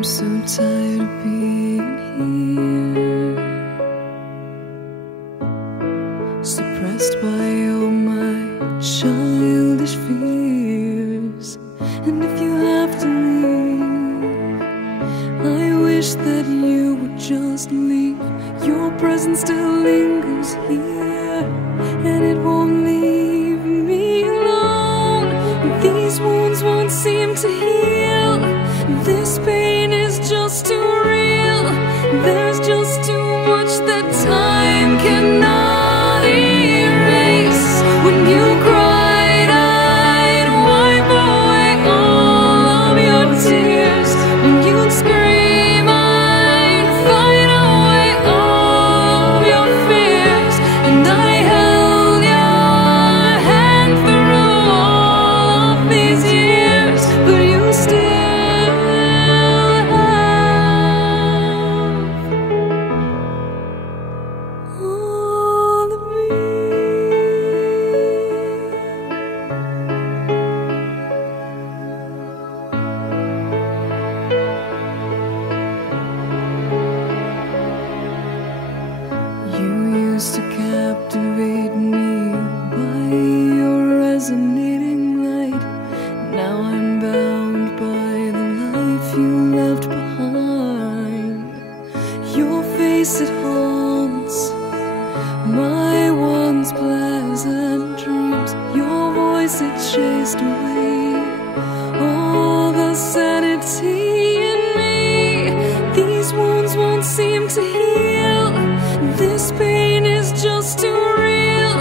I'm so tired of being here, suppressed by all my childish fears. And if you have to leave, I wish that you would just leave. Your presence still lingers here, and it won't leave me alone. These wounds won't seem to heal. This pain is just too real. There's just too much that time cannot erase. When you cried, I'd wipe away all of your tears. When you'd scream, I'd fight away all of your fears. And I held your hand through all of these years, but you still to captivate me by your resonating light. Now I'm bound by the life you left behind. Your face, it haunts my once pleasant dreams. Your voice, it chased away all the sanity in me. These wounds won't seem to heal. This pain is just too real.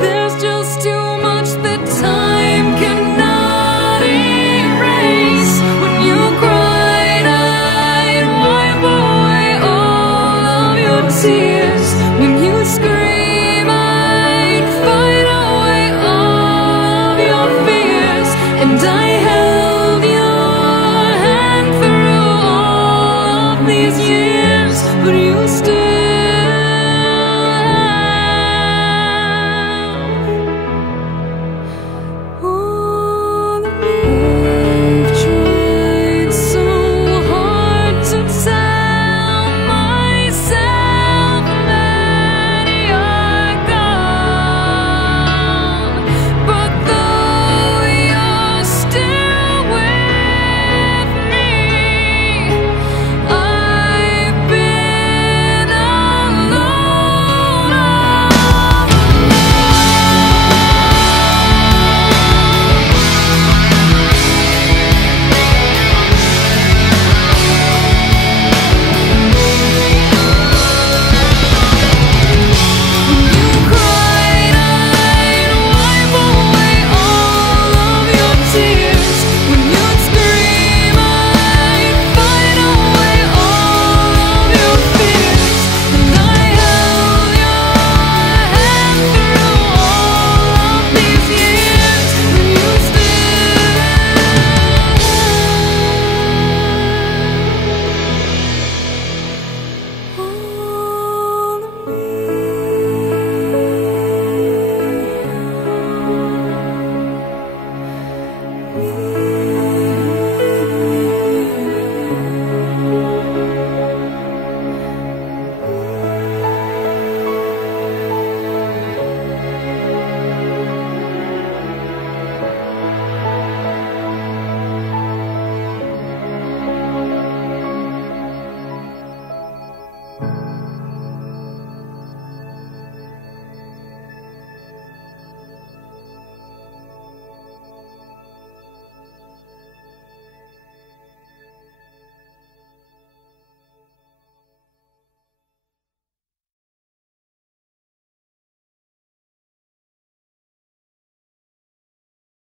There's just too much that time cannot erase. When you cried, I'd wipe away all of your tears. When you scream, I'd fight away all of your fears. And I held your hand through all of these years, but you still